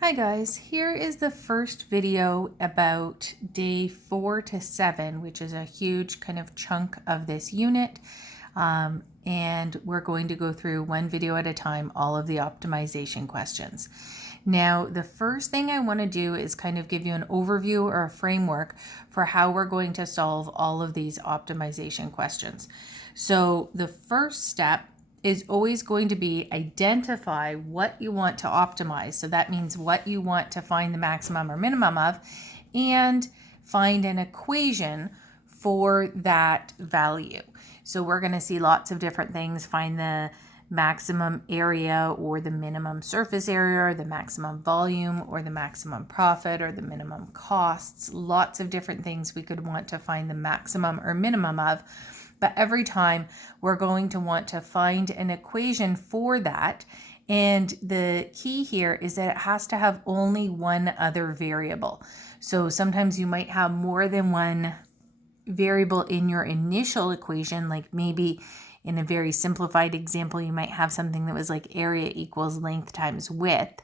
Hi guys, here is the first video about day 4 to 7, which is a huge kind of chunk of this unit. And we're going to go through one video at a time, all of the optimization questions. Now, the first thing I want to do is kind of give you an overview or a framework for how we're going to solve all of these optimization questions. So the first step is always going to be identify what you want to optimize. So that means what you want to find the maximum or minimum of, and find an equation for that value. So we're going to see lots of different things. Find the maximum area or the minimum surface area or the maximum volume or the maximum profit or the minimum costs. Lots of different things we could want to find the maximum or minimum of. But every time we're going to want to find an equation for that. And the key here is that it has to have only one other variable. So sometimes you might have more than one variable in your initial equation, like maybe in a very simplified example, you might have something that was like area equals length times width.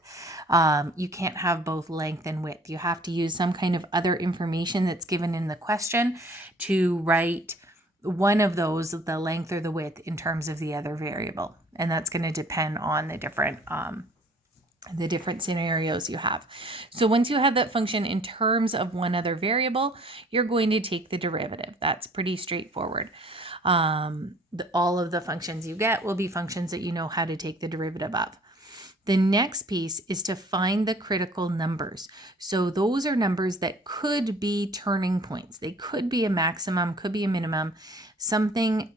You can't have both length and width. You have to use some kind of other information that's given in the question to write one of those, the length or the width, in terms of the other variable. And that's going to depend on the different scenarios you have. So once you have that function in terms of one other variable, you're going to take the derivative. That's pretty straightforward. All of the functions you get will be functions that you know how to take the derivative of. The next piece is to find the critical numbers. So those are numbers that could be turning points. They could be a maximum, could be a minimum. Something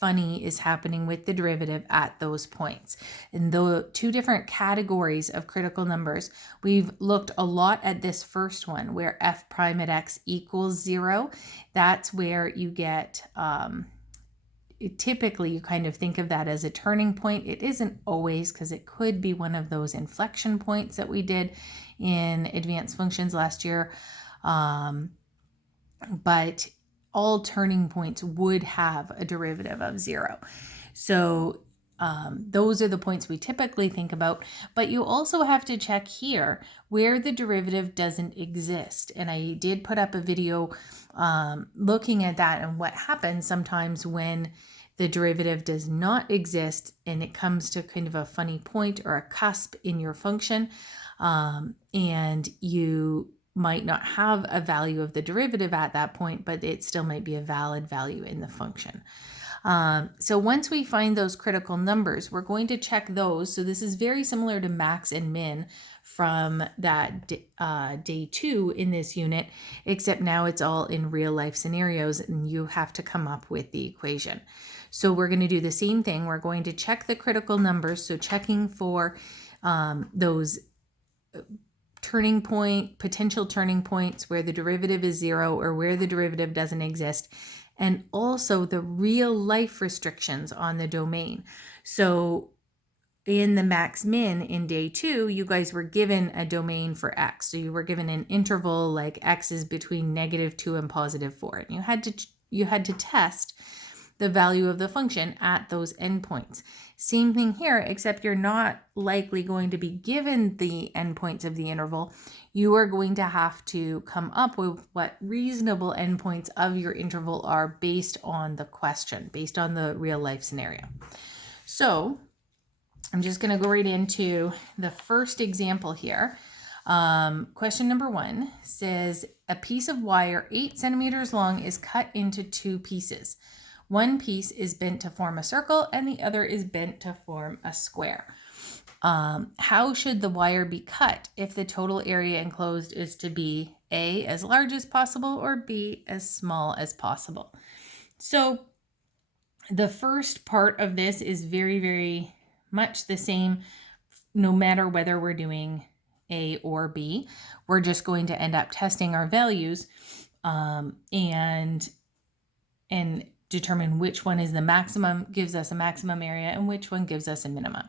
funny is happening with the derivative at those points. And the two different categories of critical numbers, we've looked a lot at this first one where f prime at x equals 0. That's where you get typically you kind of think of that as a turning point. It isn't always, because it could be one of those inflection points that we did in advanced functions last year. But all turning points would have a derivative of 0. So those are the points we typically think about, but you also have to check here where the derivative doesn't exist. And I did put up a video looking at that and what happens sometimes when the derivative does not exist and it comes to kind of a funny point or a cusp in your function, and you might not have a value of the derivative at that point, but it still might be a valid value in the function. So once we find those critical numbers, we're going to check those. So this is very similar to max and min from that day 2 in this unit, except now it's all in real life scenarios and you have to come up with the equation. So we're going to do the same thing. We're going to check the critical numbers. So checking for those potential turning points where the derivative is 0 or where the derivative doesn't exist, and also the real life restrictions on the domain. So in the max min in day 2, you guys were given a domain for x. So you were given an interval like x is between -2 and +4. And you had to test the value of the function at those endpoints. Same thing here, except you're not likely going to be given the endpoints of the interval. You are going to have to come up with what reasonable endpoints of your interval are based on the question, based on the real life scenario. So I'm just going to go right into the first example here. Question number 1 says a piece of wire 8 centimeters long is cut into 2 pieces. One piece is bent to form a circle and the other is bent to form a square. How should the wire be cut if the total area enclosed is to be A, as large as possible, or B, as small as possible? So the first part of this is very, very much the same no matter whether we're doing A or B. We're just going to end up testing our values and determine which one is the maximum, gives us a maximum area, and which one gives us a minimum.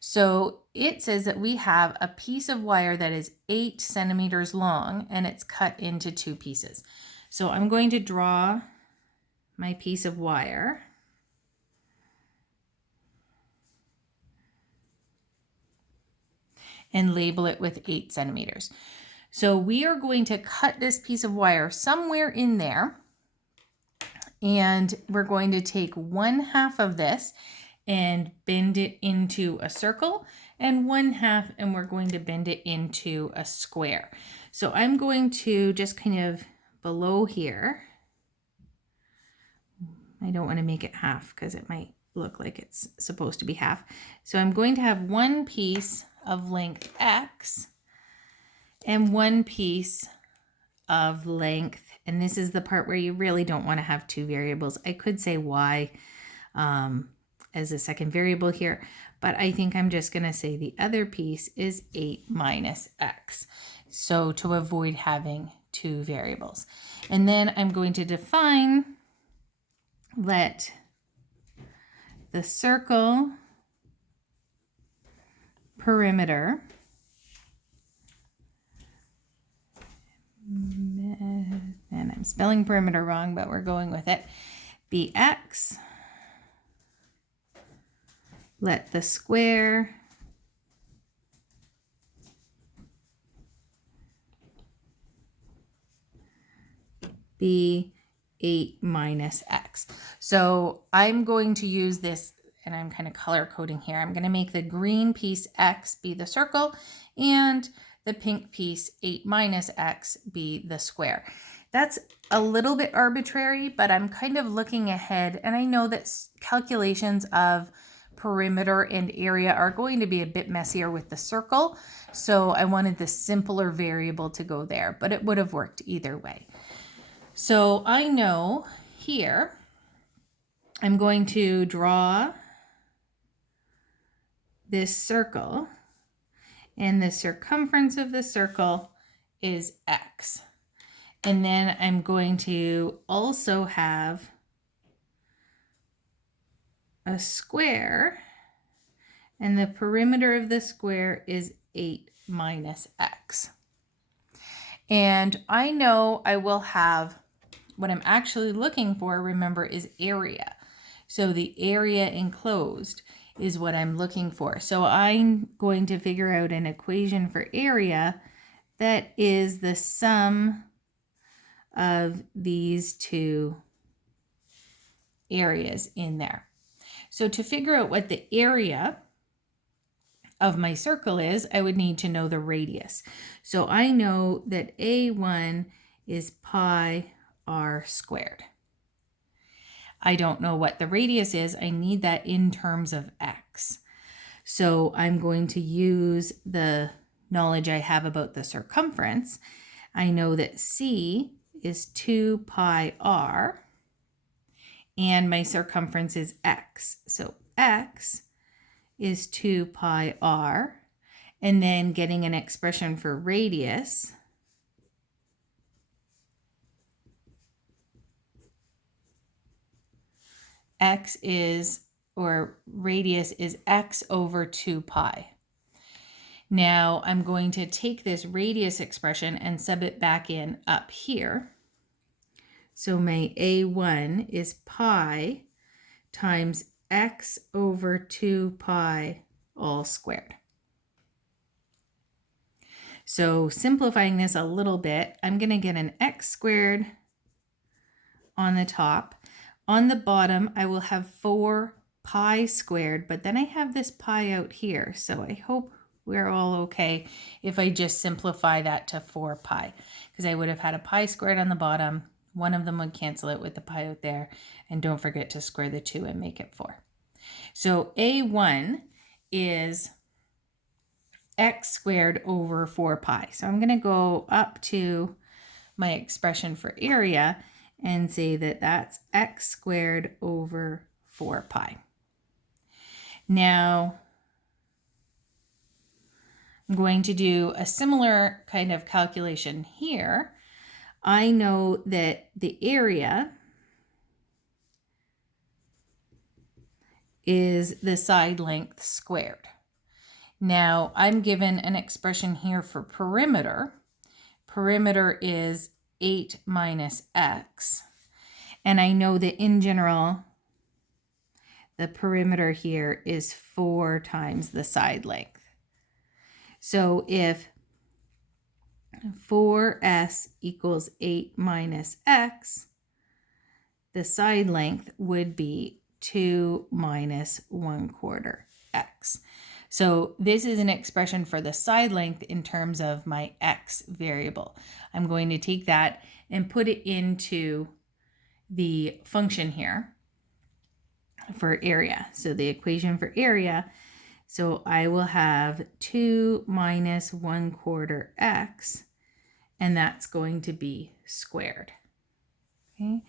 So it says that we have a piece of wire that is 8 centimeters long and it's cut into 2 pieces. So I'm going to draw my piece of wire. and label it with 8 centimeters. So we are going to cut this piece of wire somewhere in there, and we're going to take 1/2 of this and bend it into a circle, and 1/2, and we're going to bend it into a square. So I'm going to just kind of below here, I don't want to make it half because it might look like it's supposed to be half. So I'm going to have one piece of length X and one piece of length, and this is the part where you really don't want to have two variables. I could say Y as a second variable here, but I think I'm just going to say the other piece is 8 minus X. So to avoid having two variables. And then I'm going to define, let the circle perimeter and I'm spelling perimeter wrong, but we're going with it, be X. Let the square be 8 minus X. So I'm going to use this, and I'm kind of color coding here. I'm going to make the green piece X be the circle and the pink piece 8 minus X be the square. That's a little bit arbitrary, but I'm kind of looking ahead, and I know that calculations of perimeter and area are going to be a bit messier with the circle. So I wanted the simpler variable to go there, but it would have worked either way. So I know here I'm going to draw this circle, and the circumference of the circle is X. And then I'm going to also have a square, and the perimeter of the square is 8 minus X. And I know I will have, what I'm actually looking for, remember, is area. So the area enclosed is what I'm looking for. So I'm going to figure out an equation for area that is the sum of these two areas in there. So to figure out what the area of my circle is, I would need to know the radius. So I know that A1 is pi r squared. I don't know what the radius is. I need that in terms of X. So I'm going to use the knowledge I have about the circumference. I know that C is 2 pi r, and my circumference is X. So X is 2 pi r, and then getting an expression for radius, X is, or radius is X over 2 pi. Now I'm going to take this radius expression and sub it back in up here. So my A1 is pi times X over 2 pi all squared. So simplifying this a little bit, I'm going to get an X squared on the top. On the bottom, I will have 4 pi squared, but then I have this pi out here. So I hope we're all okay if I just simplify that to 4 pi, because I would have had a pi squared on the bottom. One of them would cancel it with the pi out there, and don't forget to square the 2 and make it 4. So A1 is X squared over 4 pi. So I'm going to go up to my expression for area and say that that's X squared over 4 pi. Now, I'm going to do a similar kind of calculation here. I know that the area is the side length squared. Now, I'm given an expression here for perimeter. Perimeter is 8 minus X. And I know that in general, the perimeter here is 4 times the side length. So if 4s equals 8 minus x, the side length would be 2 minus 1/4 x. So this is an expression for the side length in terms of my x variable. I'm going to take that and put it into the function here for area. So the equation for area, so I will have 2 minus 1/4 x, and that's going to be squared. Okay.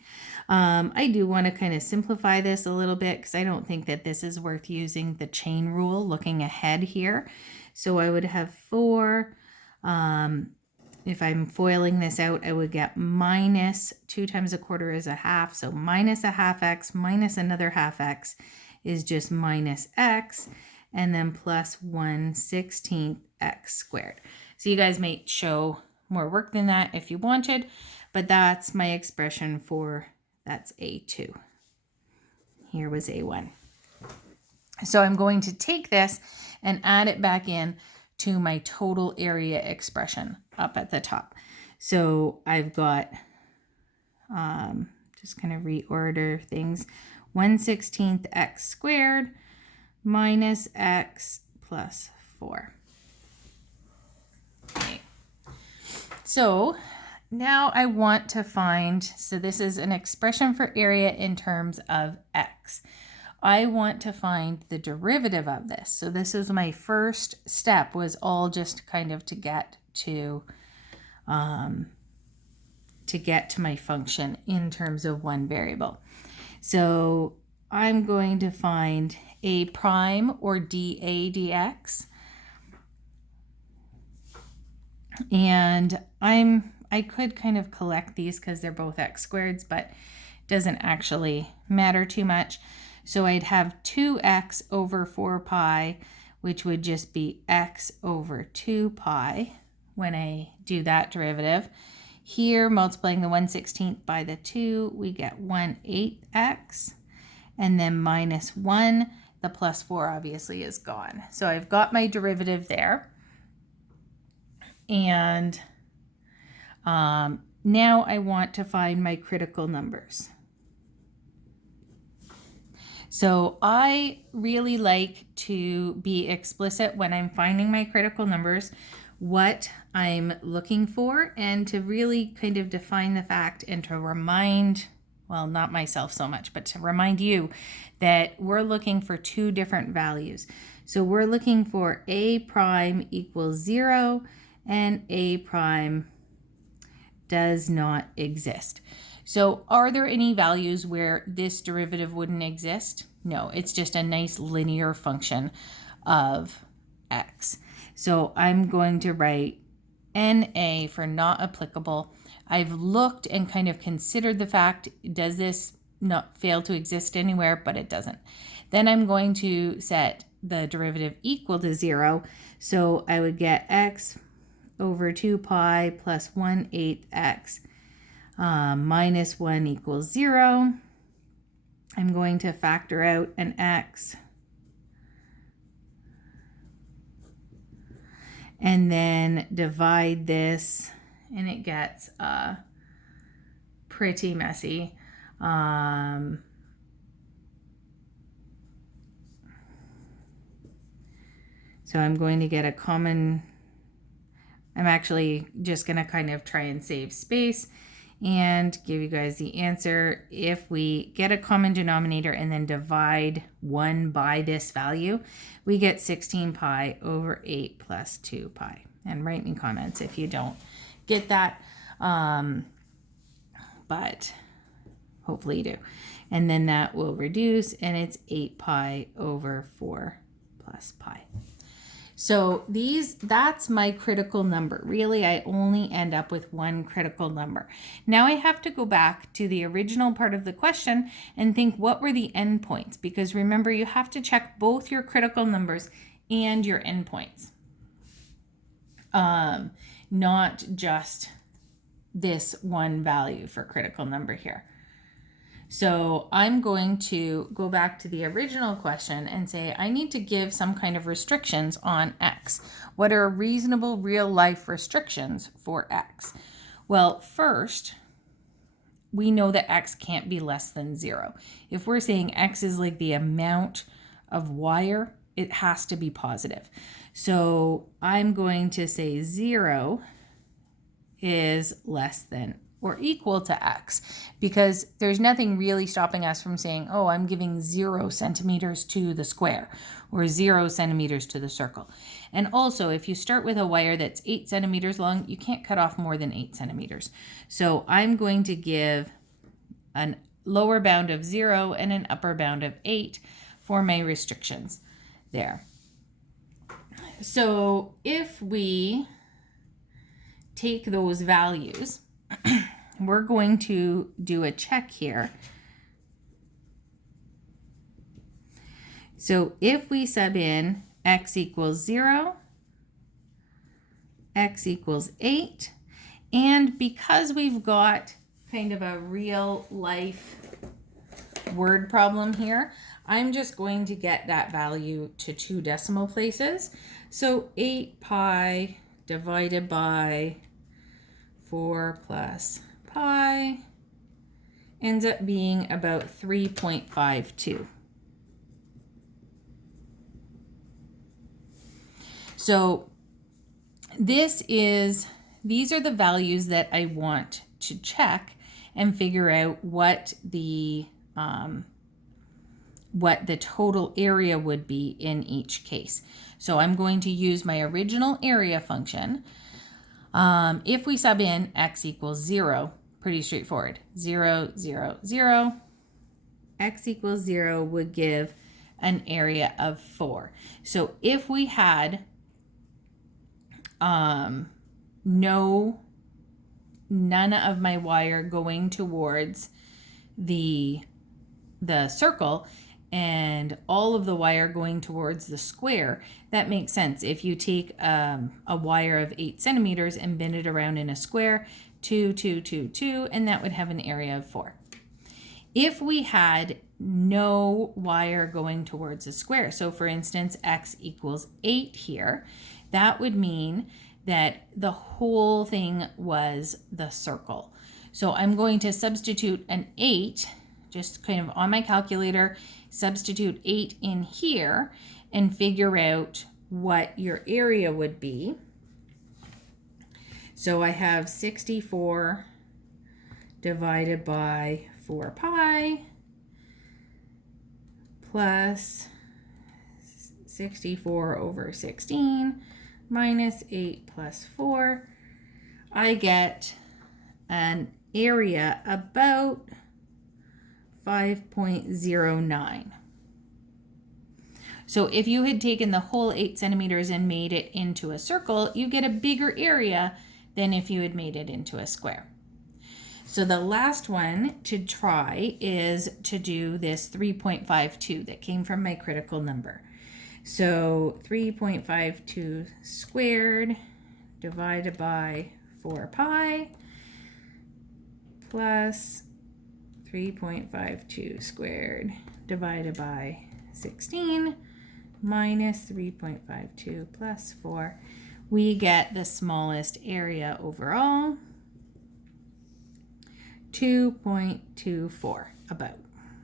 I do want to kind of simplify this a little bit because I don't think that this is worth using the chain rule looking ahead here. So I would have 4. If I'm foiling this out, I would get minus 2 times 1/4 is 1/2. So minus 1/2 x minus another 1/2 x is just minus x, and then plus 1/16 x squared. So you guys may show more work than that if you wanted, but that's my expression for, that's A2. Here was A1. So I'm going to take this and add it back in to my total area expression up at the top. So I've got, just kind of reorder things, 1/16 x squared minus x plus 4. Okay. So now I want to find, so this is an expression for area in terms of x. I want to find the derivative of this. So this is my first step, was all just kind of to get to my function in terms of one variable. So I'm going to find a prime, or dA dx. And I could kind of collect these because they're both x squareds, but it doesn't actually matter too much. So I'd have 2x over 4 pi, which would just be x over 2 pi when I do that derivative. Here, multiplying the 1/16 by the 2, we get 1/8 x, and then minus 1. The plus 4 obviously is gone. So I've got my derivative there. And now I want to find my critical numbers. So I really like to be explicit when I'm finding my critical numbers, what I'm looking for, and to really kind of define the fact and to remind, well, not myself so much, but to remind you that we're looking for 2 different values. So we're looking for a prime equals 0 and a prime does not exist. So are there any values where this derivative wouldn't exist? No, it's just a nice linear function of x. So I'm going to write NA for not applicable. I've looked and kind of considered the fact, does this not fail to exist anywhere? But it doesn't. Then I'm going to set the derivative equal to 0. So I would get x over 2 pi plus 1/8 x minus 1 equals 0. I'm going to factor out an x, and then divide this, and it gets pretty messy. So I'm going to get a common, I'm actually just going to kind of try and save space and give you guys the answer. If we get a common denominator and then divide 1 by this value, we get 16 pi over 8 plus 2 pi. And write me comments if you don't get that, but hopefully you do. And then that will reduce, and it's 8 pi over 4 plus pi. So that's my critical number. Really, I only end up with one critical number. Now I have to go back to the original part of the question and think, what were the endpoints? Because remember, you have to check both your critical numbers and your endpoints. Not just this one value for critical number here. So I'm going to go back to the original question and say, I need to give some kind of restrictions on X. What are reasonable real life restrictions for X? Well, first, we know that X can't be less than 0. If we're saying X is like the amount of wire, it has to be positive. So I'm going to say 0 is less than or equal to X, because there's nothing really stopping us from saying, oh, I'm giving 0 centimeters to the square or 0 centimeters to the circle. And also, if you start with a wire that's 8 centimeters long, you can't cut off more than 8 centimeters. So I'm going to give a lower bound of 0 and an upper bound of 8 for my restrictions there. So if we take those values, we're going to do a check here. So if we sub in X equals 0, X equals 8, and because we've got kind of a real life word problem here, I'm just going to get that value to 2 decimal places. So 8 pi divided by 4 plus pi ends up being about 3.52. So these are the values that I want to check and figure out what the total area would be in each case. So I'm going to use my original area function. If we sub in X equals 0, pretty straightforward. 0, 0, 0. X equals 0 would give an area of 4. So if we had none of my wire going towards the circle and all of the wire going towards the square, that makes sense. If you take a wire of 8 centimeters and bend it around in a square, 2, 2, 2, 2, and that would have an area of 4. If we had no wire going towards a square, so for instance, X equals 8 here, that would mean that the whole thing was the circle. So I'm going to substitute an 8, just kind of on my calculator, substitute 8 in here and figure out what your area would be. So I have 64 divided by 4 pi plus 64 over 16 minus 8 plus 4. I get an area about 5.09. So if you had taken the whole 8 centimeters and made it into a circle, you get a bigger area than if you had made it into a square. So the last one to try is to do this 3.52 that came from my critical number. So 3.52 squared divided by 4 pi plus 3.52 squared divided by 16 minus 3.52 plus 4. We get the smallest area overall, 2.24 about.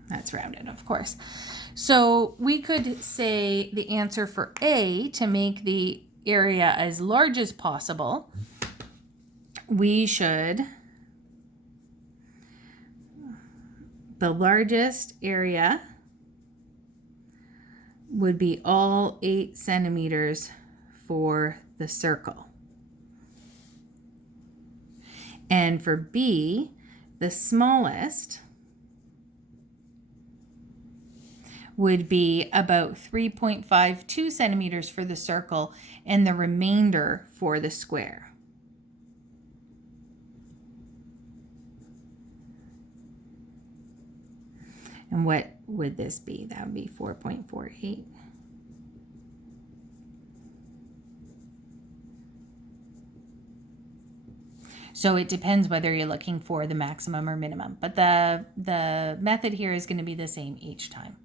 That's rounded, of course. So we could say the answer for A, to make the area as large as possible, we should, the largest area would be all 8 centimeters for the circle. And for B, the smallest would be about 3.52 centimeters for the circle and the remainder for the square. And what would this be? That would be 4.48. So it depends whether you're looking for the maximum or minimum, but the method here is going to be the same each time.